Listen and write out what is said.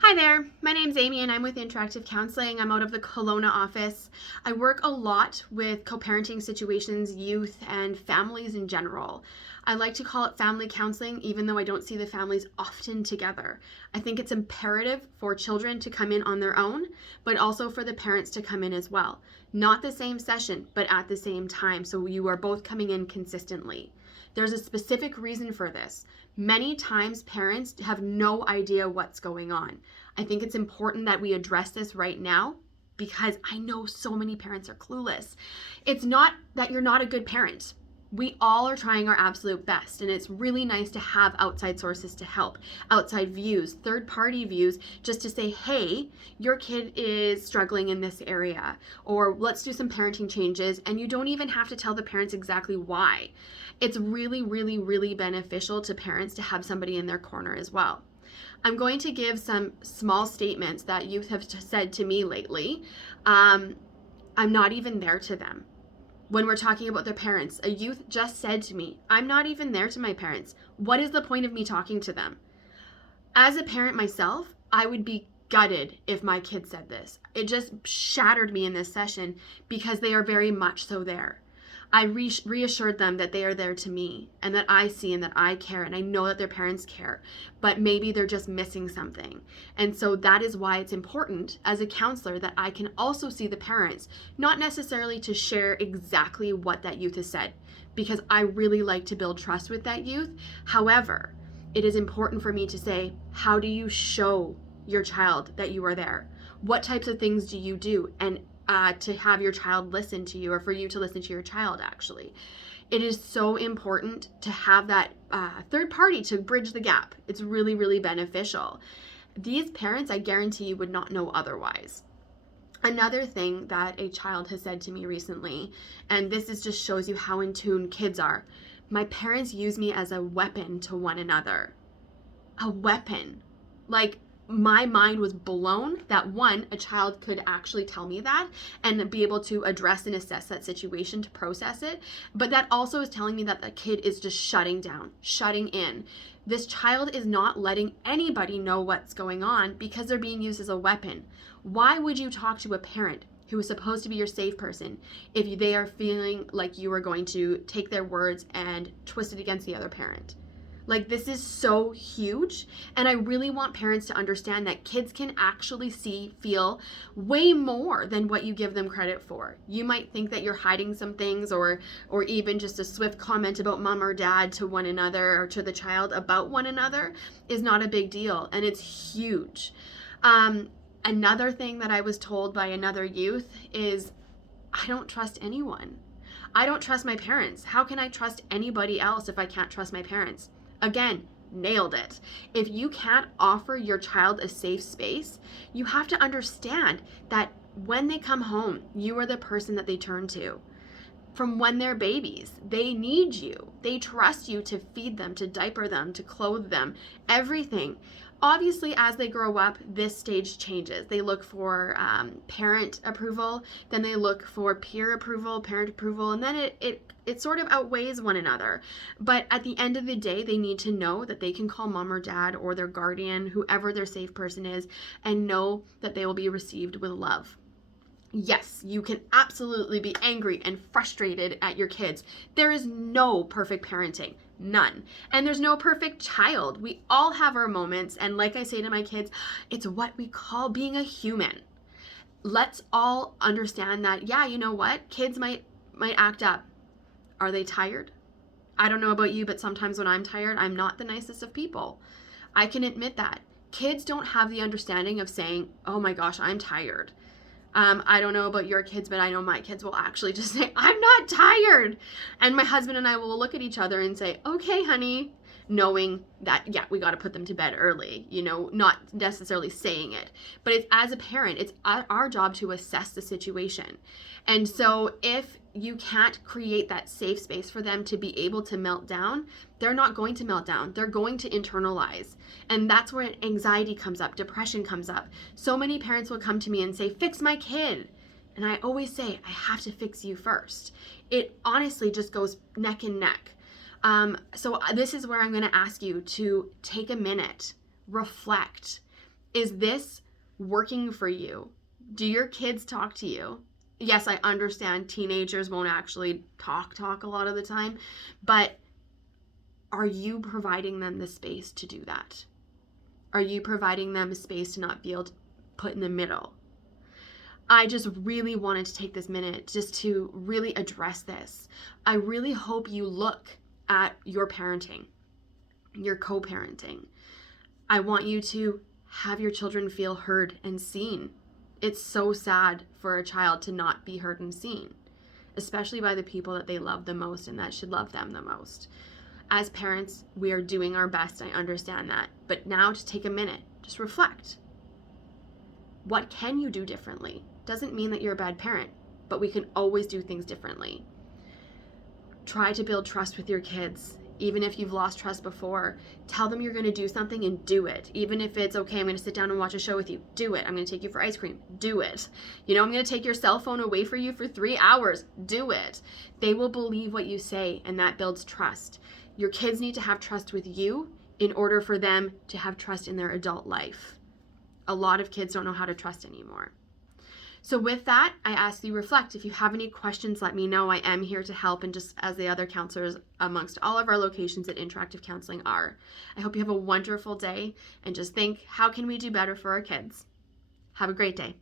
Hi there, my name's Amy and I'm with Interactive Counseling. I'm out of the Kelowna office. I work a lot with co-parenting situations, youth, and families in general. I like to call it family counseling, even though I don't see the families often together. I think it's imperative for children to come in on their own, but also for the parents to come in as well. Not the same session, but at the same time, so you are both coming in consistently. There's a specific reason for this. Many times parents have no idea what's going on. I think it's important that we address this right now because I know so many parents are clueless. It's not that you're not a good parent. We all are trying our absolute best, and it's really nice to have outside sources to help, outside views, third-party views, just to say, hey, your kid is struggling in this area, or let's do some parenting changes, and you don't even have to tell the parents exactly why. It's really, really, really beneficial to parents to have somebody in their corner as well. I'm going to give some small statements that youth have said to me lately. I'm not even there to them. When we're talking about their parents, a youth just said to me, I'm not even there to my parents. What is the point of me talking to them? As a parent myself, I would be gutted if my kid said this. It just shattered me in this session because they are very much so there. I reassured them that they are there to me and that I see and that I care and I know that their parents care, but maybe they're just missing something. And so that is why it's important as a counselor that I can also see the parents, not necessarily to share exactly what that youth has said, because I really like to build trust with that youth. However, it is important for me to say, how do you show your child that you are there? What types of things do you do? And to have your child listen to you, or for you to listen to your child, actually. It is so important to have that third party to bridge the gap. It's really, really beneficial. These parents, I guarantee you, would not know otherwise. Another thing that a child has said to me recently, and just shows you how in tune kids are. My parents use me as a weapon to one another. A weapon. Like, my mind was blown that a child could actually tell me that and be able to address and assess that situation to process it. But that also is telling me that the kid is just shutting down, shutting in. This child is not letting anybody know what's going on because they're being used as a weapon. Why would you talk to a parent who is supposed to be your safe person if they are feeling like you are going to take their words and twist it against the other parent? Like, this is so huge, and I really want parents to understand that kids can actually feel way more than what you give them credit for. You might think that you're hiding some things, or even just a swift comment about mom or dad to one another or to the child about one another is not a big deal, and it's huge. Another thing that I was told by another youth is, I don't trust anyone. I don't trust my parents. How can I trust anybody else if I can't trust my parents? Again, nailed it. If you can't offer your child a safe space, you have to understand that when they come home, you are the person that they turn to. From when they're babies, they need you. They trust you to feed them, to diaper them, to clothe them, everything. Obviously, as they grow up, this stage changes. They look for parent approval, then they look for peer approval, parent approval, and then it sort of outweighs one another. But at the end of the day, they need to know that they can call mom or dad or their guardian, whoever their safe person is, and know that they will be received with love. Yes, you can absolutely be angry and frustrated at your kids. There is no perfect parenting. None. And there's no perfect child. We all have our moments. And like I say to my kids, it's what we call being a human. Let's all understand that, yeah, you know what? Kids might act up. Are they tired? I don't know about you, but sometimes when I'm tired, I'm not the nicest of people. I can admit that. Kids don't have the understanding of saying, oh my gosh, I'm tired. I don't know about your kids, but I know my kids will actually just say, I'm not tired. And my husband and I will look at each other and say, okay, honey, knowing that, yeah, we got to put them to bed early, not necessarily saying it. But it's, as a parent, it's our job to assess the situation. And so if you can't create that safe space for them to be able to melt down, they're not going to melt down. They're going to internalize. And that's where anxiety comes up, depression comes up. So many parents will come to me and say, fix my kid. And I always say, I have to fix you first. It honestly just goes neck and neck. So this is where I'm going to ask you to take a minute, reflect, Is this working for you? Do your kids talk to you? Yes, I understand teenagers won't actually talk a lot of the time, but are you providing them the space to do that? Are you providing them a space to not feel put in the middle? I just really wanted to take this minute just to really address this. I really hope you look at your parenting, your co-parenting. I want you to have your children feel heard and seen. It's so sad for a child to not be heard and seen, especially by the people that they love the most and that should love them the most. As parents, we are doing our best. I understand that. But now just take a minute, just reflect. What can you do differently? Doesn't mean that you're a bad parent, but we can always do things differently. Try to build trust with your kids. Even if you've lost trust before, tell them you're going to do something and do it. Even if it's, okay, I'm going to sit down and watch a show with you, do it. I'm going to take you for ice cream, do it. I'm going to take your cell phone away from you for 3 hours, do it. They will believe what you say, and that builds trust. Your kids need to have trust with you in order for them to have trust in their adult life. A lot of kids don't know how to trust anymore. So with that, I ask you reflect. If you have any questions, let me know. I am here to help, and just as the other counselors amongst all of our locations at Interactive Counseling are. I hope you have a wonderful day, and just think, how can we do better for our kids? Have a great day.